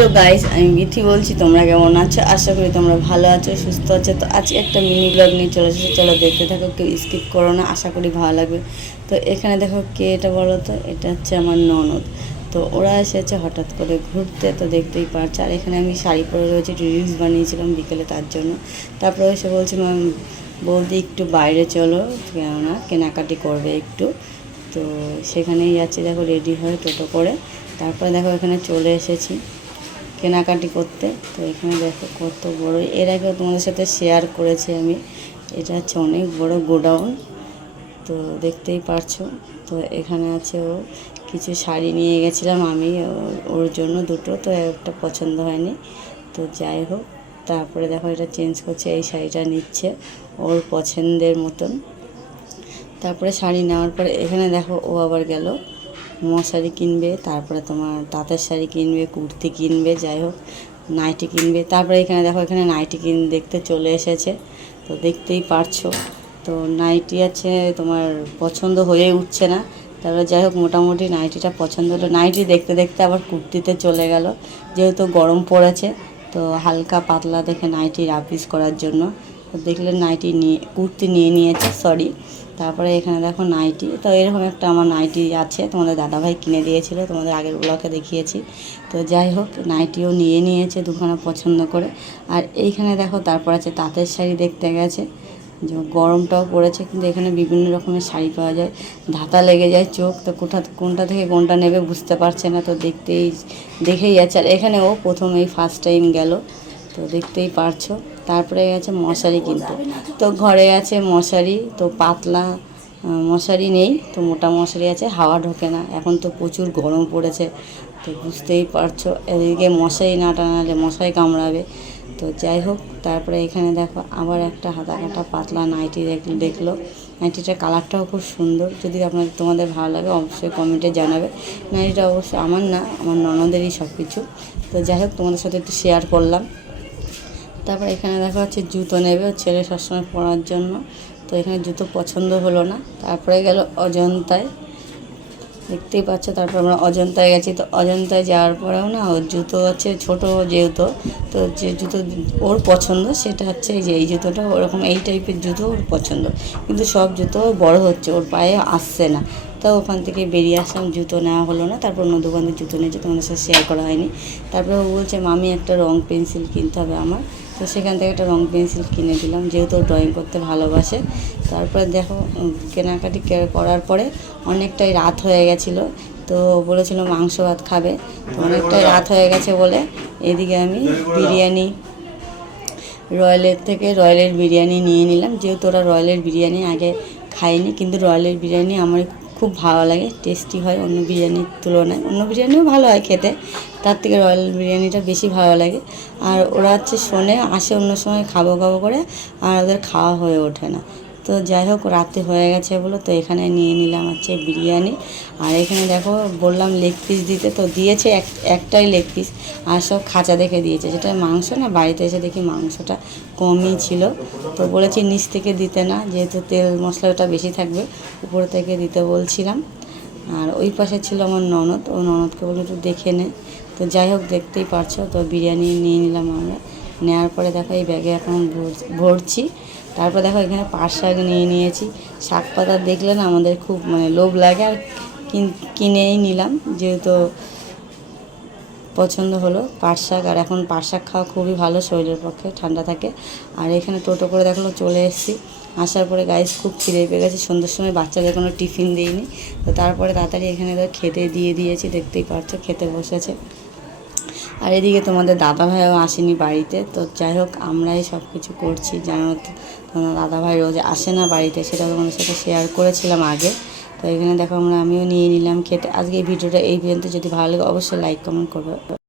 তো গাইস আমি মিথি বলছি, তোমরা কেমন আছো? আশা করি তোমরা ভালো আছো, সুস্থ আছো। তো আজকে একটা মিনি ব্লগ নিয়ে চলে এসেছি। চলো দেখতে থাকো, কেউ স্কিপ করো না। আশা করি ভালো লাগবে। তো এখানে দেখো কে এটা বলো তো? এটা হচ্ছে আমার ননদ। তো ওরা এসেছে হঠাৎ করে ঘুরতে, তো দেখতেই পারছে। আর এখানে আমি শাড়ি পরে রয়েছি, একটু রিলস বানিয়েছিলাম বিকেলে তার জন্য। তারপরে এসে বলছিলাম বৌদি, একটু বাইরে চলো। কেননা কেনাকাটি করবে একটু। তো সেখানেই যাচ্ছি। দেখো রেডি হয়ে টোটো করে। তারপরে দেখো এখানে চলে এসেছি। কেনাকাটি করতে। তো এখানে দেখো কত বড়। এর আগেও তোমাদের সাথে শেয়ার করেছি আমি। এটা হচ্ছে অনেক বড় গোডাউন। তো দেখতেই পারছ। তো এখানে আছে ও কিছু শাড়ি নিয়ে গেছিলাম আমি ওর জন্য দুটো। তো একটা পছন্দ হয়নি। তো যাই হোক, তারপরে দেখো এটা চেঞ্জ করছে, এই শাড়িটা নিচ্ছে ওর পছন্দের মতন। তারপরে শাড়ি নেওয়ার পরে এখানে দেখো ও আবার গেল। মশারি কিনবে, তারপরে তোমার তাঁতের শাড়ি কিনবে, কুর্তি কিনবে, যাই হোক, নাইটি কিনবে। তারপরে এখানে দেখো, এখানে নাইটি কিন, দেখতে চলে এসেছে। তো দেখতেই পারছ। তো নাইটি আছে, তোমার পছন্দ হয়ে উঠছে না। তারপরে যাই হোক, মোটামুটি নাইটিটা পছন্দ হলো। নাইটি দেখতে দেখতে আবার কুর্তিতে চলে গেল। যেহেতু গরম পড়েছে, তো হালকা পাতলা দেখে নাইটি রাপিস করার জন্য। তো দেখলেন নাইটি নিয়ে, কুর্তি নিয়ে নিয়েছে সরি তারপরে এখানে দেখো নাইটি। তো এরকম একটা আমার নাইটি আছে, তোমাদের দাদাভাই কিনে দিয়েছিল, তোমাদের আগের ব্লকে দেখিয়েছি। তো যাই হোক, নাইটিও নিয়ে নিয়েছে দুখানা পছন্দ করে। আর এইখানে দেখো, তারপর আছে তাঁতের শাড়ি দেখতে গেছে। যে গরমটাও পড়েছে, কিন্তু এখানে বিভিন্ন রকমের শাড়ি পাওয়া যায়। ধাতা লেগে যায় চোখ, তো কোথা, কোনটা থেকে কোনটা নেবে বুঝতে পারছে না, তো দেখতেই, দেখেই যাচ্ছে। আর এখানে ও প্রথম এই ফার্স্ট টাইম গেল, তো দেখতেই পারছ। তারপরে গেছে মশারি কিনতে। তো ঘরে আছে মশারি, তো পাতলা মশারি নেই, তো মোটা মশারি আছে, হাওয়া ঢোকে না। এখন তো প্রচুর গরম পড়েছে, তো বুঝতেই পারছ, এদিকে মশারি না টানালে মশারি কামড়াবে। তো যাই হোক, তারপরে এখানে দেখো আবার একটা হাতা কাটা পাতলা নাইটি দেখ- দেখল। নাইটিটার কালারটাও খুব সুন্দর। যদি আপনাদের তোমাদের ভালো লাগে, অবশ্যই কমেন্টে জানাবে। নাইটিটা অবশ্যই আমার না, আমার ননদেরই সব কিছু তো যাই হোক, তোমাদের সাথে একটু শেয়ার করলাম। তারপর এখানে দেখা যাচ্ছে জুতো নেবে ছেলে সবসময় পরার জন্য। তো এখানে জুতো পছন্দ হলো না। তারপরে গেল অজন্তায়। দেখতেই পাচ্ছ, তারপর আমরা অজন্তায় গেছি। তো অজন্তায় যাওয়ার পরেও না, ওর জুতো হচ্ছে ছোট যেহেতু, তো যে জুতো ওর পছন্দ, সেটা হচ্ছে যে এই জুতোটা, ওরকম এই টাইপের জুতো ওর পছন্দ। কিন্তু সব জুতো বড় হচ্ছে, ওর পায়ে আসছে না। তো ওখান থেকে বেরিয়ে আসলাম, জুতো নেওয়া হলো না। তারপর অন্য দোকান জুতো নিয়েছে তোমাদের সাথে শেয়ার করা হয়নি। তারপরে ও বলছে, মামি, একটা রং পেন্সিল কিনতে হবে আমার। তো সেখান থেকে একটা রং পেন্সিল কিনে দিলাম, যেহেতু ড্রয়িং করতে ভালোবাসে। তারপরে দেখো কেনাকাটি করার পরে অনেকটাই রাত হয়ে গেছিল। তো বলেছিল, মাংস ভাত খাবে। তো অনেকটাই রাত হয়ে গেছে বলে এদিকে আমি বিরিয়ানি রয়্যালের থেকে রয়্যালের বিরিয়ানি নিয়ে নিলাম। যেহেতু ওরা রয়্যালের বিরিয়ানি আগে খাইনি কিন্তু রয়্যালের বিরিয়ানি আমার খুব ভালো লাগে টেস্টি হয় অন্য বিরিয়ানির তুলনায়। অন্য বিরিয়ানিও ভালো হয় খেতে, তার থেকে রয়্যাল বিরিয়ানিটা বেশি ভালো লাগে। আর ওরা হচ্ছে শোনে, আসে অন্য সময়, খাব খাব করে, আর ওদের খাওয়া হয়ে ওঠে না। তো যাই হোক, রাতে হয়ে গেছে বলো তো এখানে নিয়ে নিলাম হচ্ছে বিরিয়ানি। আর এখানে দেখো, বললাম লেগ পিস দিতে, তো দিয়েছে এক, একটাই লেগ পিস আর সব খাঁচা দেখে দিয়েছে। যেটা মাংস না, বাড়িতে এসে দেখি মাংসটা কমই ছিল। তো বলেছি নিচ থেকে দিতে না, যেহেতু তেল মশলাটা বেশি থাকবে, উপর থেকে দিতে বলছিলাম। আর ওই পাশে ছিল আমার ননদ, ও ননদকে বলে একটু দেখে নে। তো যাই হোক, দেখতেই পারছ, তো বিরিয়ানি নিয়ে নিলাম আমরা। নেওয়ার পরে দেখো এই ব্যাগে এখন ভর- ভরছি। তারপর দেখো এখানে পাট শাক নিয়ে নিয়েছি। শাক পাতা দেখলে না আমাদের খুব মানে লোভ লাগে। আর কিন- কিনেই নিলাম, যেহেতু পছন্দ হলো পাট শাক। আর এখন পাট শাক খাওয়া খুবই ভালো শরীরের পক্ষে, ঠান্ডা থাকে। আর এখানে টোটো করে দেখল চলে এসেছি। আসার পরে গাইস খুব খিদে পেয়ে গেছে। সন্ধ্যের সময় বাচ্চাদের কোনো টিফিন দিইনি। তো তারপরে তাড়াতাড়ি এখানে খেতে দিয়ে দিয়েছি, দেখতেই পারছ খেতে বসেছে। আর এদিকে তোমাদের দাদা ভাইও আসেনি বাড়িতে, তো যাই হোক আমরাই সব কিছু করছি যেন তোমার দাদা ভাই রোজ আসে না বাড়িতে, সেটা তোমাদের সাথে শেয়ার করেছিলাম আগে। তো এখানে দেখো আমরা, আমিও নিয়ে নিলাম খেতে আজকে এই ভিডিওটা এই পর্যন্ত। যদি ভালো লাগে অবশ্যই লাইক কমেন্ট করবে।